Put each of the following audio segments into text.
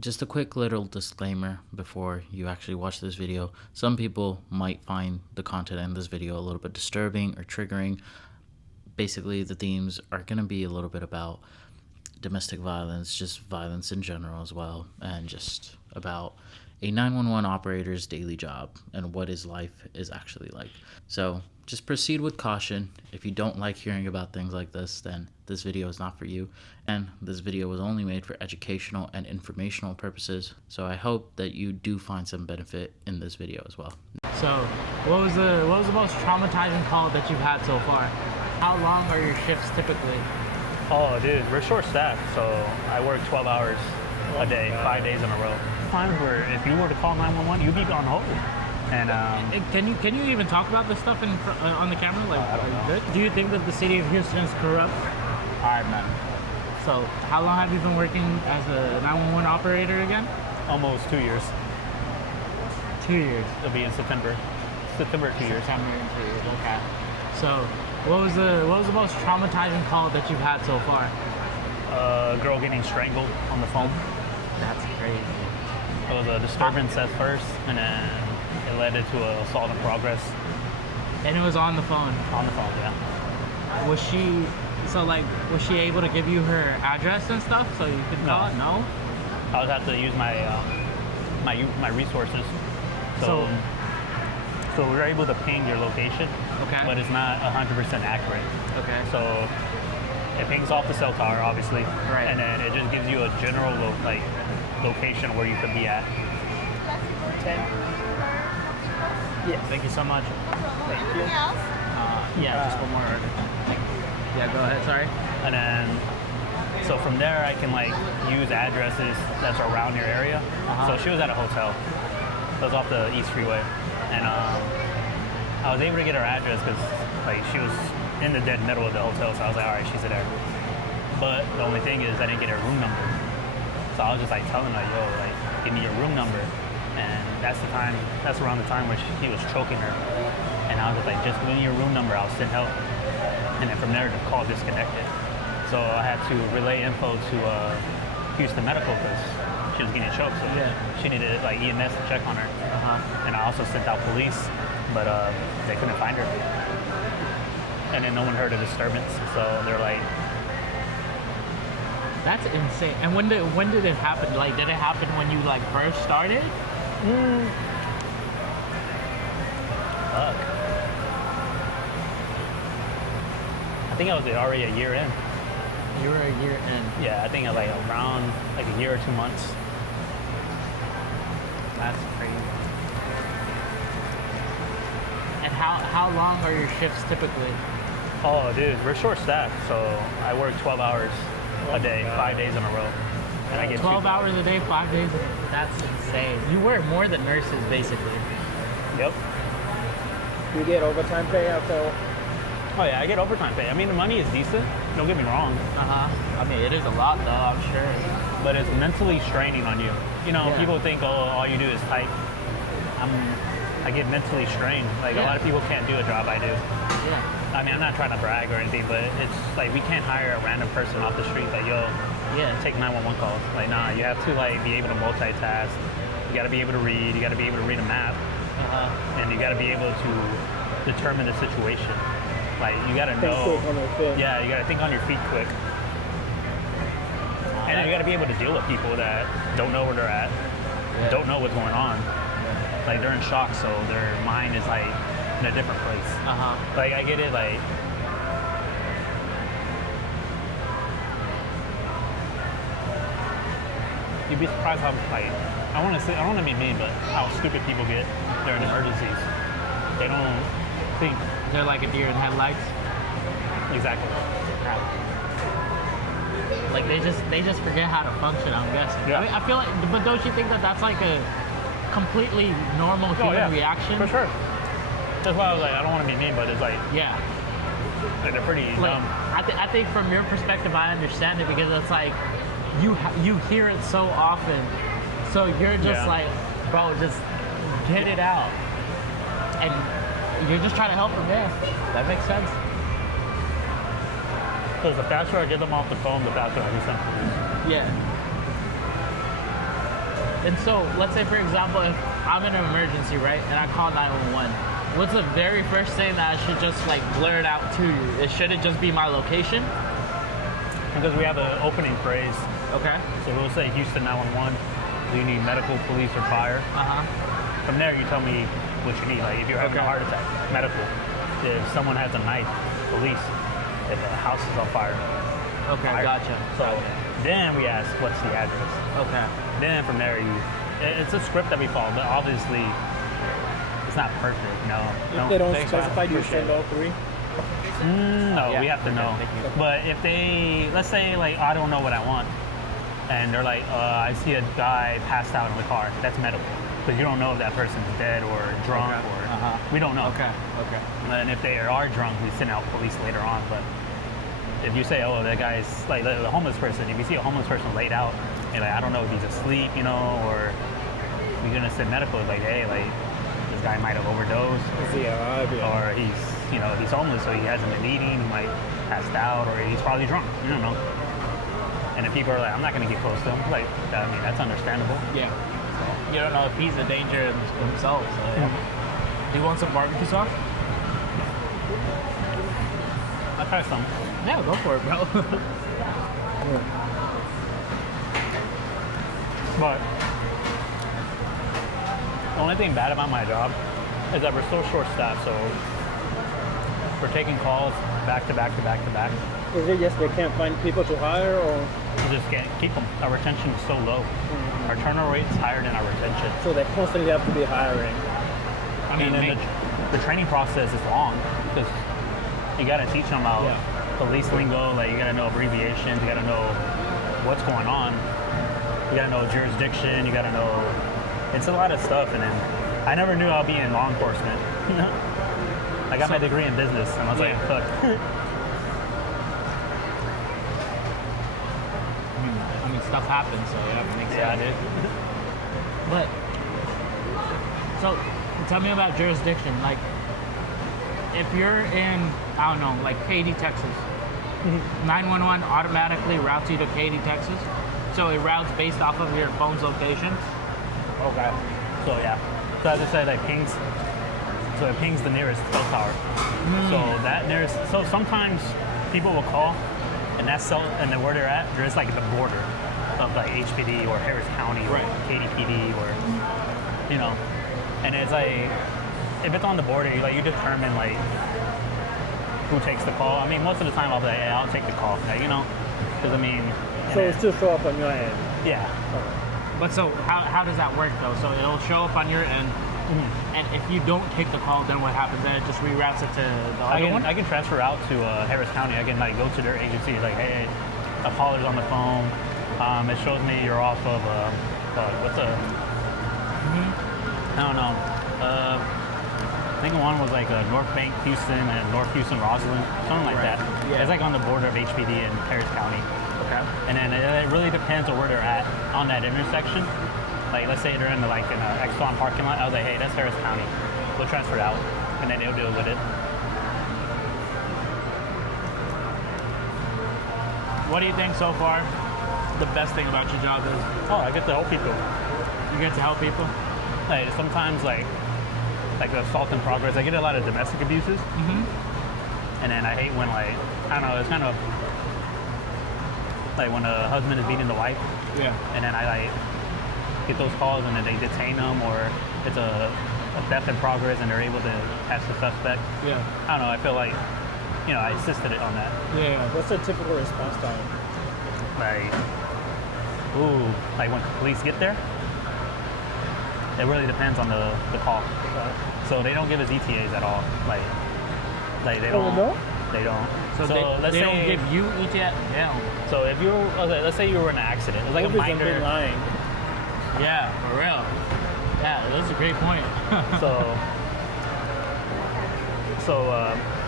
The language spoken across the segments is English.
Just a quick little disclaimer before you actually watch this video. Some people might find the content in this video a little bit disturbing or triggering. Basically, the themes are going to be a little bit about domestic violence, just violence in general as well, and just about a 911 operator's daily job and what his life is actually like. So just proceed with caution. If you don't like hearing about things like this, then this video is not for you. And this video was only made for educational and informational purposes. So I hope that you do find some benefit in this video as well. So what was the most traumatizing call that you've had so far? How long are your shifts typically? Oh, dude, we're short-staffed, so I work 12 hours a day, 5 days in a row. Times where if you were to call 911, you'd be on hold. And can you even talk about this stuff on the camera? Like, I don't know. Good? Do you think that the city of Houston is corrupt? Alright, man. So how long have you been working as a 911 operator again? Almost 2 years. 2 years. It'll be in September. 2 years. September in 2 years. Okay. So what was the most traumatizing call that you've had so far? A girl getting strangled on the phone. That's crazy. It was a disturbance at first, and then it led into an assault in progress. And it was on the phone. On the phone, yeah. Was she able to give you her address and stuff so you could call it? No? I would have to use my my resources. So we were able to ping your location, Okay. but it's not 100% accurate. Okay. So it pings off the cell tower, obviously, Right. and then it just gives you a general location where you could be at. 10. Yes. Thank you so much. Thank you. Yeah, just one more order. Yeah, go ahead. Sorry. And then, so from there, I can use addresses that's around your area. So she was at a hotel. It was off the East Freeway, and I was able to get her address because she was in the dead middle of the hotel. So I was like, all right, she's there. But the only thing is, I didn't get her room number. So I was just telling her, yo, give me your room number. And that's around the time where he was choking her. And I was just just give me your room number, I'll send help. And then from there, the call disconnected. So I had to relay info to Houston Medical because she was getting choked. So she needed EMS to check on her. And I also sent out police, but they couldn't find her. And then no one heard a disturbance. So they're like, That's insane. And when did it happen? Did it happen when you first started? fuck. I think I was already a year in. You were a year in. Yeah, I think around a year or 2 months. That's crazy. And how long are your shifts typically? Oh, dude, we're short-staffed, so I work 12 hours a day, 5 days in a row. And I get 12 hours a day, 5 days a day. That's insane. You work more than nurses, basically. Yep. You get overtime pay after? Oh yeah, I get overtime pay. I mean, the money is decent. Don't get me wrong. I mean, it is a lot, though, I'm sure. But it's mentally straining on you. People think, oh, all you do is type. I get mentally strained. A lot of people can't do a job I do. Yeah. I mean, I'm not trying to brag or anything, but it's we can't hire a random person off the street take 911 calls. Nah, you have to be able to multitask. You got to be able to read. You got to be able to read a map, and you got to be able to determine the situation. You got to know. Think quick on your feet. Yeah, you got to think on your feet quick, and then you got to be able to deal with people that don't know where they're at, don't know what's going on. They're in shock, so their mind is in a different place. I get it. You'd be surprised how I don't want to be mean, but how stupid people get during emergencies. They don't think. They're like a deer in headlights. Exactly. They just forget how to function, I'm guessing. Yeah. I mean, I feel but don't you think that that's a completely normal human reaction? For sure. That's why I was I don't want to be mean, but it's yeah. They're pretty dumb. I think from your perspective, I understand it because it's you hear it so often, so you're just bro, just get it out, and you're just trying to help them. Yeah, that makes sense. Because the faster I get them off the phone, the faster I can send police. Yeah. And so, let's say, for example, if I'm in an emergency, right, and I call 911, what's the very first thing that I should just like blurt out to you? Should it just be my location? Because we have an opening phrase. Okay. So we'll say Houston 911. Do you need medical, police, or fire? From there, you tell me what you need. Like if you're having a heart attack, medical. If someone has a knife, police. If a house is on fire. Okay, fire. gotcha. So then we ask, what's the address? Okay. Then from there, it's a script that we follow, but obviously it's not perfect. No. If they don't Thanks, specify, man. you Appreciate send it. all three. No, Yeah. we have to know. Thank you. But if they, let's say, like, I don't know what I want, and they're like, I see a guy passed out in the car, that's medical. Because you don't know if that person's dead or drunk or we don't know. Okay. Okay. And if they are drunk, we send out police later on. But if you say, oh, that guy's like the homeless person, if you see a homeless person laid out, and like, I don't know if he's asleep, you know, or we're gonna send medical, like, hey, like this guy might have overdosed, or he's, you know, he's homeless, so he hasn't been eating, he might passed out, or he's probably drunk. You don't know. And if people are like, I'm not gonna get close to him, like, I mean, that's understandable. Yeah. You don't know if he's a danger himself. So, yeah. Do you want some barbecue sauce? I'll try some. Yeah, go for it, bro. But the only thing bad about my job is that we're so short-staffed, so we're taking calls back to back to back to back. Is it just they can't find people to hire, or We just can't keep them. Our retention is so low. Our turnover rate is higher than our retention. so they constantly have to be hiring? I mean, the training process is long because you got to teach them about police lingo. Like, you got to know abbreviations. You got to know what's going on. You got to know jurisdiction. You got to know. It's a lot of stuff. And then I never knew I'd be in law enforcement. I got my degree in business, and I was like, fuck. I mean, stuff happens, so yeah, it makes Yeah, I sense. did. But so, tell me about jurisdiction. Like, if you're in, I don't know, like Katy, Texas, 911 automatically routes you to Katy, Texas. So it routes based off of your phone's location. Okay. So yeah. So as I said, like pings. So it pings the nearest cell tower. So that nearest. So sometimes people will call, and that's cell, and then where they're at, there's like the border of like HPD or Harris County or KDPD or, you know, and it's like if it's on the border, you determine like who takes the call. I mean, most of the time I'll be like, yeah, I'll take the call, like, you know, because I mean. So it still show up on your end? Yeah. But so how does that work though? So it'll show up on your end, and if you don't take the call, then what happens? Then it just reroutes it to the other one? I can transfer out to Harris County. I can like go to their agency, like, hey, a caller's on the phone. It shows me you're off of what's a I don't know. I think one was like North Bank, Houston, and North Houston, Roslyn, something like that. Yeah. It's like on the border of HPD and Harris County. Okay. And then it really depends on where they're at on that intersection. Like, let's say they're in the an Exxon parking lot. I was like, hey, that's Harris County. We'll transfer it out, and then they'll deal with it. What do you think so far the best thing about your job is? Oh, I get to help people. You get to help people? Like sometimes, like the assault in progress, I get a lot of domestic abuses. And then I hate when I don't know, it's kind of like when a husband is beating the wife. Yeah. And then I get those calls and then they detain them, or it's a theft in progress and they're able to catch the suspect. Yeah. I don't know, I feel like, I assisted it on that. Yeah. What's the typical response time? Like when police get there, it really depends on the call. So they don't give us ETAs at all. Like they don't. Oh, no? They don't. So let's they say don't give you ETA? Yeah. So if you, let's say you were in an accident, it was like a Nobody's minor. been lying. Yeah, for real. Yeah, that's a great point. So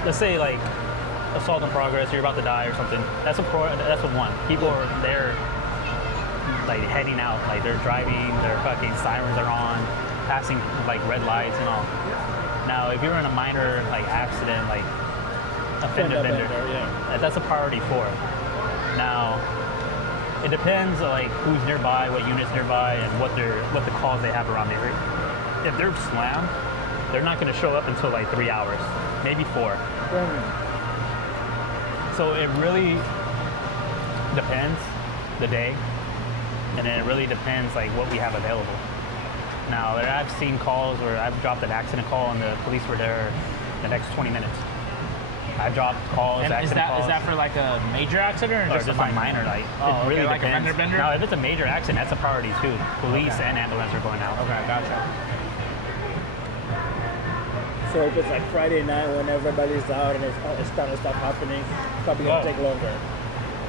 let's say like assault in progress, you're about to die or something. That's a one. People are there, like heading out, like they're driving, their fucking sirens are on, passing like red lights and all. Now, if you're in a minor like accident, like a fender bender, yeah. that's a priority 4. Now, It depends like who's nearby, what units nearby, and what the calls they have around the area. If they're slammed, they're not going to show up until like 3 hours, maybe 4. So it really depends the day, and then it really depends like what we have available. Now, I've seen calls where I've dropped an accident call and the police were there the next 20 minutes. I dropped calls, And accident calls. is that for like a major accident or just a minor like Oh, it really okay, like a depends. fender bender? Now if it's a major accident, that's a priority too. Police Okay. and ambulance are going out. Okay, gotcha. So if it's like Friday night when everybody's out and it's kind of stuff happening, it's probably gonna Oh. take longer.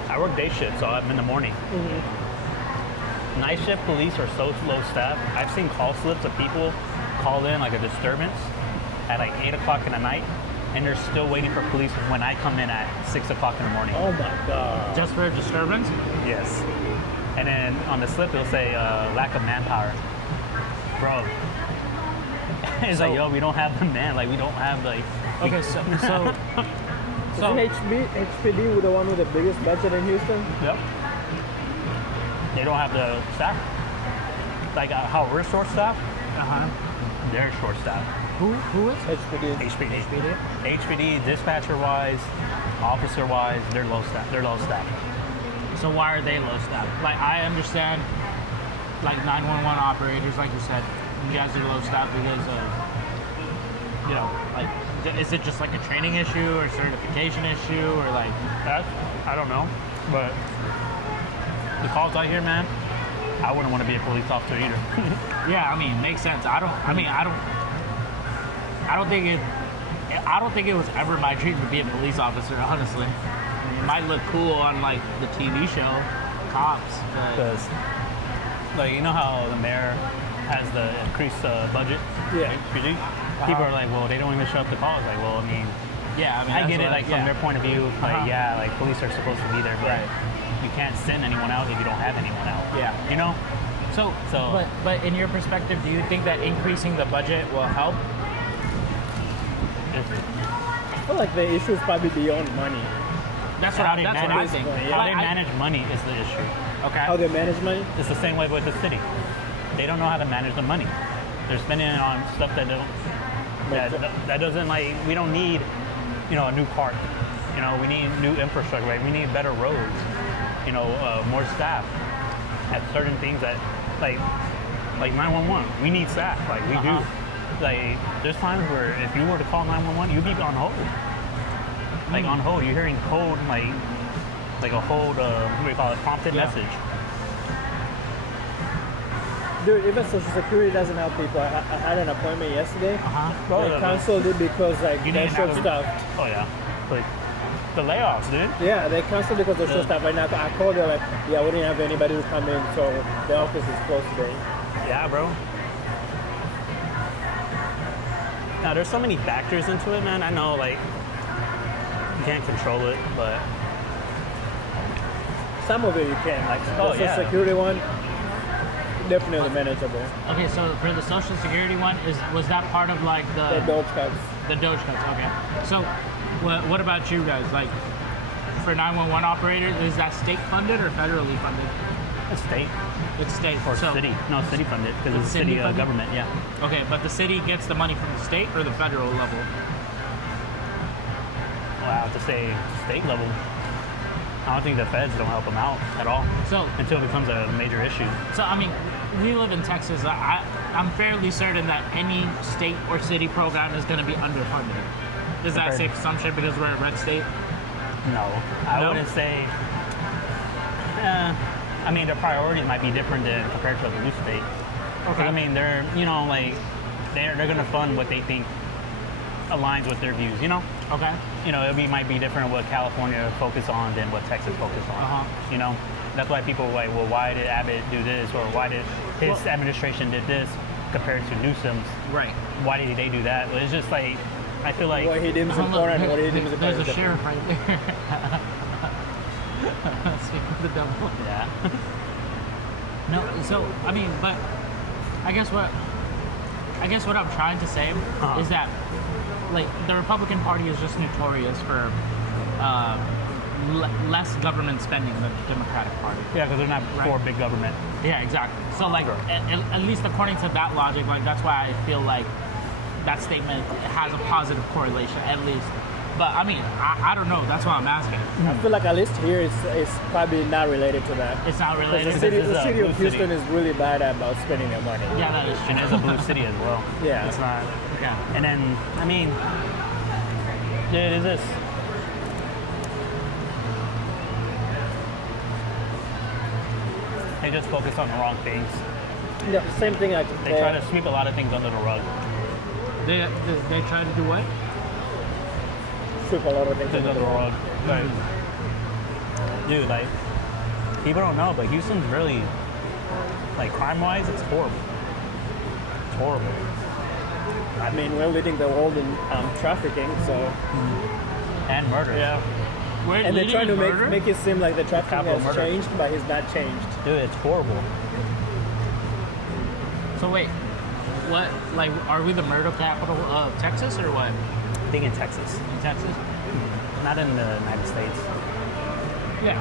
I work day shift, so I'm in the morning. Night shift police are so low staffed. I've seen call slips of people call in like a disturbance at like 8 o'clock in the night, and they're still waiting for police when I come in at 6 o'clock in the morning. Oh my god. Just for a disturbance? Yes. And then on the slip, it'll say lack of manpower. Bro. It's like, yo, we don't have the man. Like, we don't have like. Okay, so Isn't HPD the one with the biggest budget in Houston? Yep. They don't have the staff. Like how we're short staffed, they're short staffed. who is? HPD. HPD. HPD, dispatcher wise, officer wise, they're low staff. They're low staff. So why are they low staff? Like I understand, like 911 operators, like you said, you guys are low staff because of, you know, like, is it just like a training issue or certification issue or like? That I don't know, but the calls I hear, man, I wouldn't want to be a police officer either. Yeah, I mean, makes sense. I don't think it was ever my dream to be a police officer, honestly. I mean, it might look cool on like the TV show, Cops, but Because, like, you know how the mayor has the increased budget? Yeah. HPD? People are like, well, they don't even show up to calls. Like, well, I mean, yeah, I mean, I that's get it, what- like, from yeah. their point of view, like, yeah, like, police are supposed to be there, but Right. you can't send anyone out if you don't have anyone out. Yeah. You know? So, So- but in your perspective, do you think that increasing the budget will help? I feel like the issue is probably beyond money. That's How what they I manage, think. Yeah. how they I- manage money is the issue. Okay. How they manage money? It's the same way with the city. They don't know how to manage the money. They're spending it on stuff that doesn't, like, we don't need, you know, a new park. You know, we need new infrastructure, right? We need better roads, you know, more staff at certain things that, like 911, we need staff, like we do. Like, there's times where if you were to call 911, you'd be on hold. Like on hold, you're hearing code, like a hold, what do we call it, prompted Yeah. message. Dude, even Social Security doesn't help people. I had an appointment yesterday. Oh, They canceled it because like You they're didn't short have a- staffed. Oh yeah, like the layoffs, dude. Yeah, they canceled it because they're short Yeah. staffed. Right now, I called them like, yeah, we didn't have anybody to come in, so the office is closed today. Yeah, bro. Now, there's so many factors into it, man. I know, like, you can't control it, but Some of it you can, like Oh, the Social yeah. Security one, definitely manageable. Okay, so for the Social Security one, was that part of like The Doge cuts. the Doge cuts? Okay. So, what about you guys? Like, for 911 operators, is that state funded or federally funded? it's state It's state or so, city. No, city funded because It's it's city city funded? government. Yeah. Okay, but the city gets the money from the state or the federal level? Well, I have to say state level. I don't think the feds don't help them out at all So, until it becomes a major issue. I mean, we live in Texas. I'm fairly certain that any state or city program is going to be underfunded. Is that a Okay. safe assumption because we're a red state? No, I No? wouldn't say. I mean, their priorities might be different than compared to a blue state. Okay. I mean, they're, you know, like they're gonna fund what they think aligns with their views. You know. Okay. You know, might be different what California focus on than what Texas focus on. Uh-huh. You know, that's why people are like, well, why did Abbott do this, or why did his Well- administration did this compared to Newsom's? Right. Why did they do that? Well, it's just like I feel like What he deems Oh, look, important, what he deems there's a important. sheriff right there. Speak of the devil. yeah, No, so I mean, but I guess what I'm trying to say is that like the Republican Party is just notorious for less government spending than the Democratic Party. Yeah, because they're not Right. for big government. Yeah, exactly. So like, Sure. at least according to that logic, like that's why I feel like that statement has a positive correlation, at least. But I mean, I don't know. That's why I'm asking. I feel like at least here it's probably not related to that. It's not related. The This is the a city of blue city. Houston is really bad about spending their money. Yeah, that is true. And it's a blue city as well. Yeah. It's not. Yeah. And then, I mean, it is this. They just focus on the wrong things. Yeah, same thing. Like They try to sweep a lot of things under the rug. They try to do what? sweep a lot of things Under under the the rug. rug. But, dude, like, people don't know, but Houston's really, like, crime-wise, it's horrible. It's horrible. I mean, we're leading the world in trafficking, so And murder. yeah. We're And they're leading trying to in murder? make it seem like the trafficking Capital has murder. changed, but it's not changed. Dude, it's horrible. So wait, what? Like, are we the murder capital of Texas or what? Big in Texas. In Texas? Not in the United States. Yeah.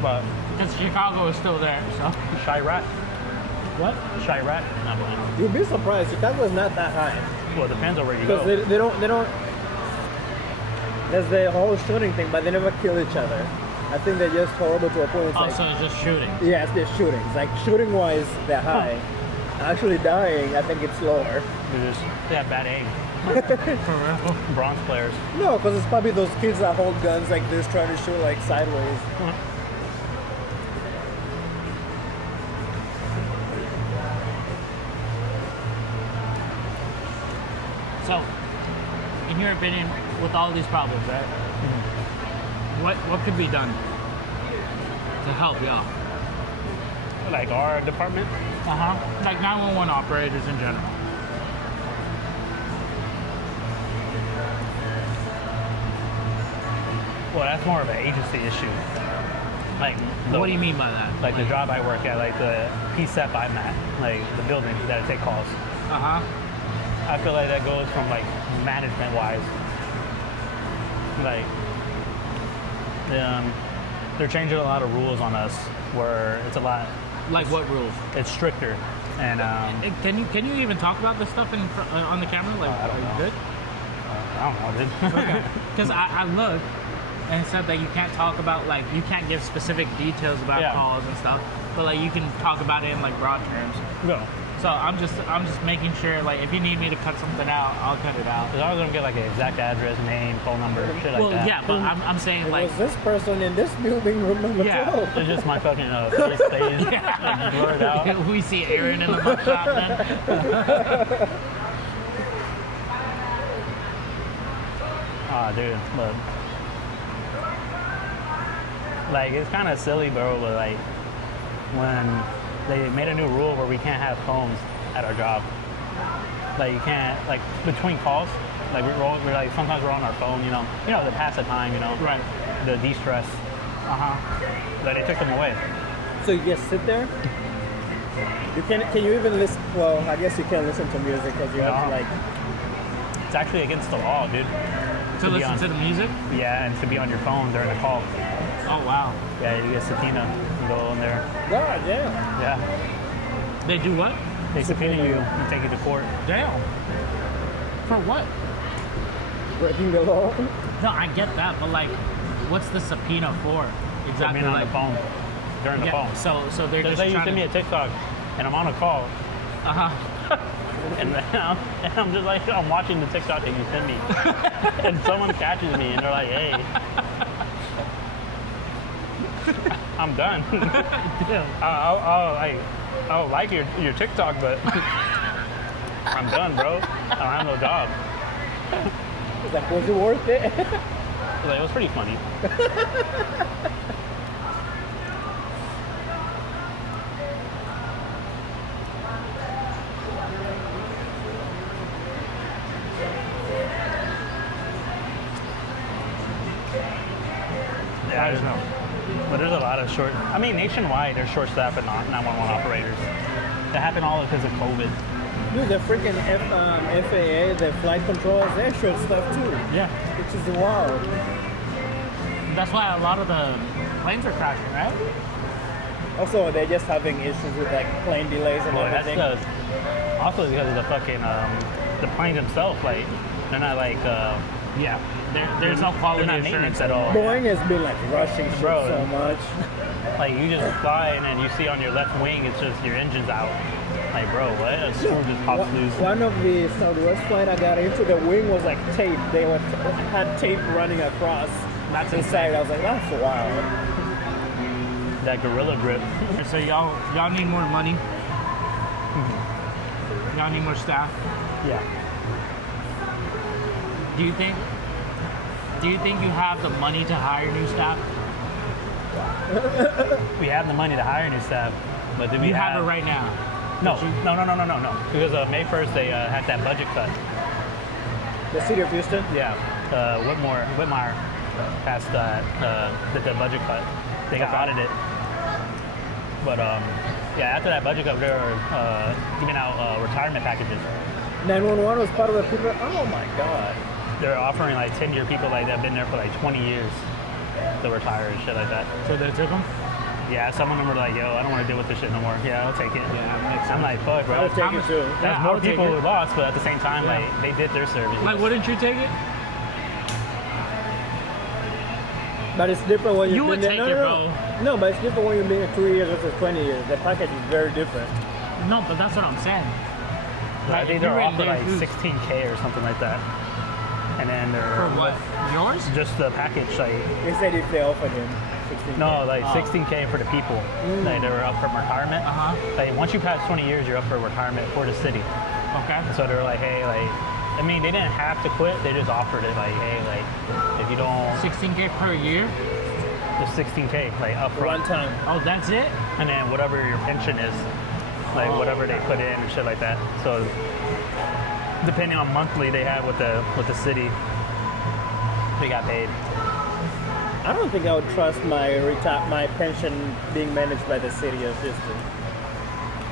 But Because Chicago is still there. So Chirac. what? Chirac? Not believe. You'd be surprised. Chicago is not that high Well, it depends on where you because go. they don't. There's the whole shooting thing, but they never kill each other. I think they're just horrible to a point. It's Oh, like, so it's just shooting. yes, they're shootings. Like shooting wise, they're high. Actually dying, I think it's lower. They have bad aim. For real. Bronze players. No, because it's probably those kids that hold guns like this trying to shoot like sideways. So, in your opinion, with all these problems, right? What could be done to help y'all? Like our department. Like 911 operators in general. Well, that's more of an agency issue. Like, What do you mean by that? Like the job I work at, like the PCEP I'm at, like the building that I take calls. I feel like that goes from like management wise. Like, they're changing a lot of rules on us where it's a lot, Like what rules? it's stricter. And Can you even talk about this stuff on the camera? Like, I don't are you know. good? I don't know, dude. Because I looked and it said that you can't talk about, like, you can't give specific details about Yeah. calls and stuff, but like you can talk about it in like broad terms. No. So I'm just making sure, like, if you need me to cut something out, I'll cut it out. As long as I don't get like an exact address, name, phone number, shit like Well, that. yeah, but I'm saying, It like, was this person in this building, room number Yeah. 12. It's just my fucking face stays blurred out. we see Aaron in the mugshot then. Dude, but like it's kind of silly, bro. But like when they made a new rule where we can't have phones at our job, like you can't like between calls, like we're like sometimes we're on our phone, you know, to pass the time, Right. the de-stress. But they took them away. So you just sit there? Can you even listen? Well, I guess you can't listen to music because you have to No. like. It's actually against the law, dude. To be listen on- to the music? Yeah, and to be on your phone during a call. Oh, wow. Yeah, you get subpoena and go in there. God, yeah. Yeah, They do what? they subpoena you and take you to court. Damn. For what? Breaking the law. No, I get that, but like, what's the subpoena for? For Exactly. being on like, the phone during the yeah, phone. so they're Just just say you trying send me to. a TikTok and I'm on a call and then I'm just like, I'm watching the TikTok that you send me and someone catches me and they're like, hey, I'm done. I'll like your TikTok, but I'm done, bro. I don't have no job. It's like, was it worth it? Like, it was pretty funny. Yeah, but there's a lot of short. I mean, nationwide, there's short staff at 911 operators. That happened all because of COVID. Dude, the freaking FAA, the flight controllers, they're short stuff too. Yeah. Which is wild. That's why a lot of the planes are crashing, right? Also, they're just having issues with like plane delays and Well, that's everything. also because of the fucking the planes themselves. Like they're not like Yeah. There's no quality they're not assurance maintenance at all. Boeing has been like rushing shit Bro. so much. Like you just fly and then you see on your left wing it's just your engine's out. Like bro, what? A screw just pops loose. One of the Southwest flight I got into, the wing was like tape. They had tape running across That's the side. I was like, that's wild. That gorilla grip. So y'all need more money. Y'all need more staff. Yeah. Do you think you have the money to hire new staff? We have the money to hire new staff, but do we You have it right now. No. Because May 1st they had that budget cut. The city of Houston. Yeah. Whitmire passed did the budget cut. They got audited. But yeah, after that budget cut, they were giving out retirement packages. 911 was part of the people. Oh my god. They're offering like 10-year people like that have been there for like 20 years to retire and shit like that. So they took them? Yeah, some of them were like, yo, I don't want to deal with this shit no more. Yeah, I'll take it. Yeah, I'm like, fuck, I bro. would take it too. That's I more would take people it. who lost, but at the same time, Yeah. like, they did their service. Like, wouldn't you take it? But it's different when You you've would been there. take No, it, no, no. No, but it's different when you've been there 2 years versus 20 years. The package is very different. No, but that's what I'm saying. I think if they're you're in offered there, like who's- 16K or something like that. And then they're For what? Yours? just the package, like They said if they offered him 16. no, like Oh. 16K for the people. Like they were up for retirement. Uh-huh. Like once you pass 20 years, you're up for retirement for the city. Okay. So they were like, hey, like, I mean, they didn't have to quit. They just offered it, like, hey, like, if you don't, 16K per year? just 16K, like up front. One time. Oh, that's it? And then whatever your pension is, like whatever they put in and shit like that. So depending on monthly they have with the city, they got paid. I don't think I would trust my pension being managed by the city of Houston.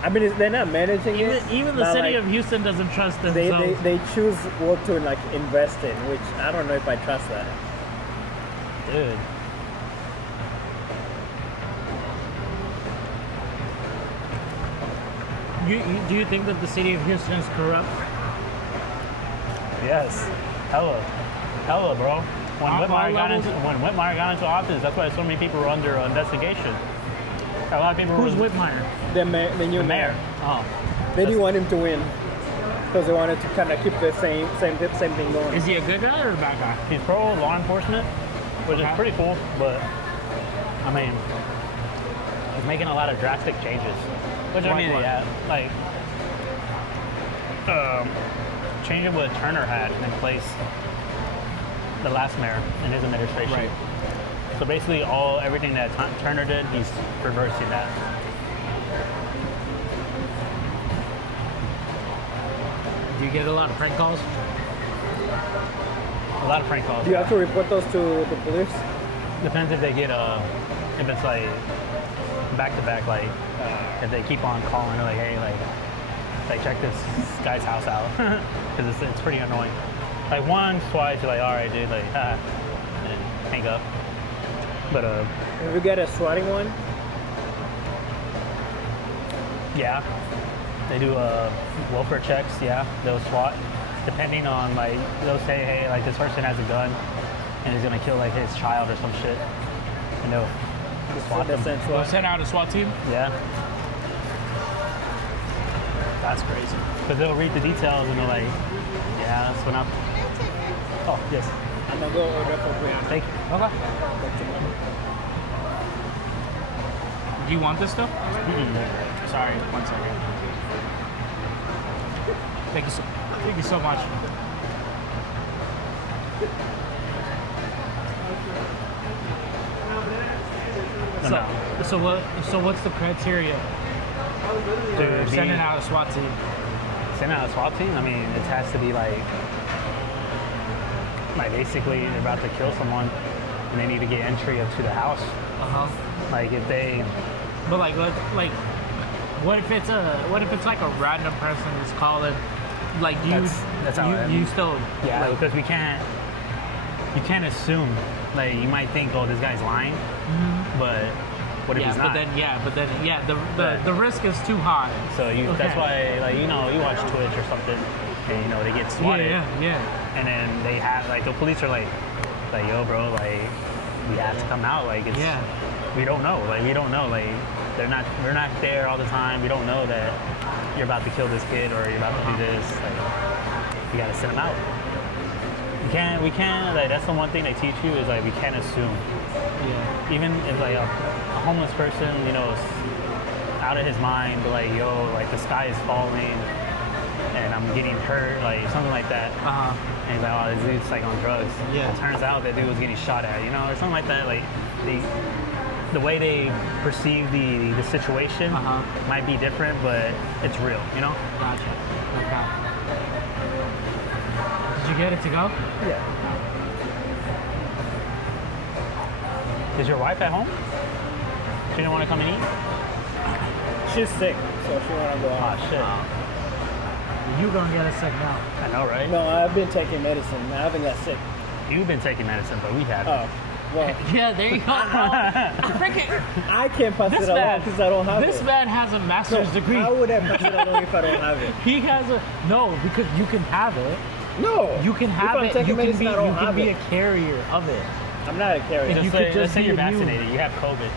I mean, they're not managing it. Even the but, city like, of Houston doesn't trust they, themselves. they choose what to like invest in, which I don't know if I trust that. Dude. Do you think that the city of Houston is corrupt? Yes. Hella, bro. When On all Whitmire got into office, that's why so many people were under investigation. A lot of people Who's were Whitmire? The new the mayor. Oh. They didn't want him to win because they wanted to kind of keep the same thing going. Is he a good guy or a bad guy? He's pro law enforcement, which Okay. is pretty cool, but I mean, he's making a lot of drastic changes. Which I Like mean, what? yeah, like changing what Turner had in place, the last mayor in his administration. Right. So basically, everything that Turner did, he's reversing that. Do you get a lot of prank calls? A lot of prank calls. Do you have to report those to the police? Depends if they get if it's like back to back, like if they keep on calling, they're like, hey, like check this guy's house out, because it's pretty annoying. Like once, twice, you're like, all right, dude, like, and hang up. But If you get a swatting one, yeah, they do welfare checks. Yeah, they'll SWAT, depending on like they'll say, hey, like this person has a gun and he's gonna kill like his child or some shit, and they'll SWAT them. send We'll SWAT. send out a SWAT team? Yeah. That's crazy. Because they'll read the details and they're like, yeah, that's what I'm. Oh, yes. I'm gonna go order for Brianna. Thank you. Okay. Do you want this stuff? Sorry, 1 second. Thank you so much. So what's the criteria for sending out a SWAT team? Send out a SWAT team? I mean, it has to be like basically they're about to kill someone and they need to get entry to the house. Like if they, But what if it's like a random person who's calling, like you That's how you I- you still yeah, like, because you can't assume Like you might think, oh, this guy's lying, but what if he's not? The risk is too high. So that's why, like, you know, you watch Twitch or something, and you know they get swatted, and then they have like the police are like, yo, bro, like we have to come out, like we don't know, like we're not there all the time. We don't know that you're about to kill this kid or you're about to do this. Like, you gotta send him out. We can't, like, that's the one thing they teach you is like we can't assume. Yeah. Even if like a homeless person, you know, is out of his mind, but like, yo, like the sky is falling and I'm getting hurt, like something like that. And he's like, oh, this dude's like on drugs. Yeah. It turns out that dude was getting shot at, you know, or something like that. Like the way they perceive the situation might be different, but it's real, you know? Gotcha. Okay. Did you get it to go? Yeah. Is your wife at home? She didn't want to come and eat? She's sick, so she wanna go Oh, out. shit. You gonna get a sick now. I know, right? No, I've been taking medicine. I haven't got sick. You've been taking medicine, but we haven't. Oh, well, Yeah, there you go. Freaking, I can't pass this it along man, because I don't have this it. man has a master's degree. How would I pass it along if I don't have it? He has a because you can have it. No. You can have if I'm it. taking You can medicine, be, I don't you can have be it. a carrier of it. I'm not a carrier. You Just could say, just let's say be you're immune. vaccinated, you have COVID.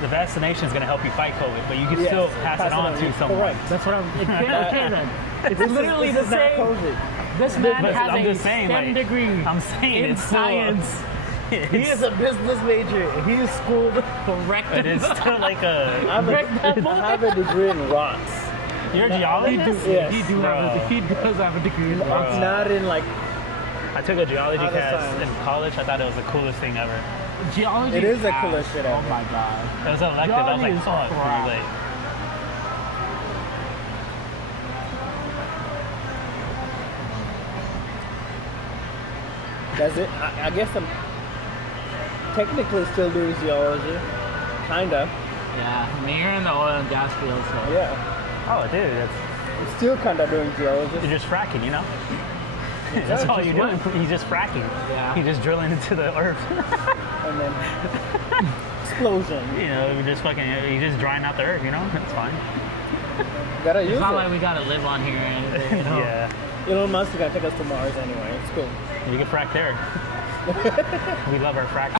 The vaccination is going to help you fight COVID, but you can Yes, still pass it on to someone. Correct. That's what I'm. Okay then. It's literally this the is not same. COVID. This man But has I'm a just saying, STEM like, degree I'm saying in it's still science. He is a business major. He is schooled correct. It is still like a. I have a degree in rocks. You're a geologist? Yes. He does have a degree in Bro. rocks. Not in like. I took a geology Other class science. in college. I thought it was the coolest thing ever. Geology. It is the ass. coolest shit Oh ever. my god. It was elective. I was Geology like, is fuck. crap. Like, Does it? I guess I'm technically still doing geology. Kinda. Yeah, I mean, you're in the oil and gas field, so. Yeah. oh, dude, that's, I'm still kinda doing geology. you're just fracking, you know? That's all you're doing. He's just fracking. Yeah. He's just drilling into the earth. And then explosion. You know, you're just fucking, you're just drying out the earth, you know? It's fine. Gotta use It's not it. like we gotta live on here or anything, you know? Yeah. Elon Musk is gonna take us to Mars anyway. It's cool. You can frack there. We love our frack.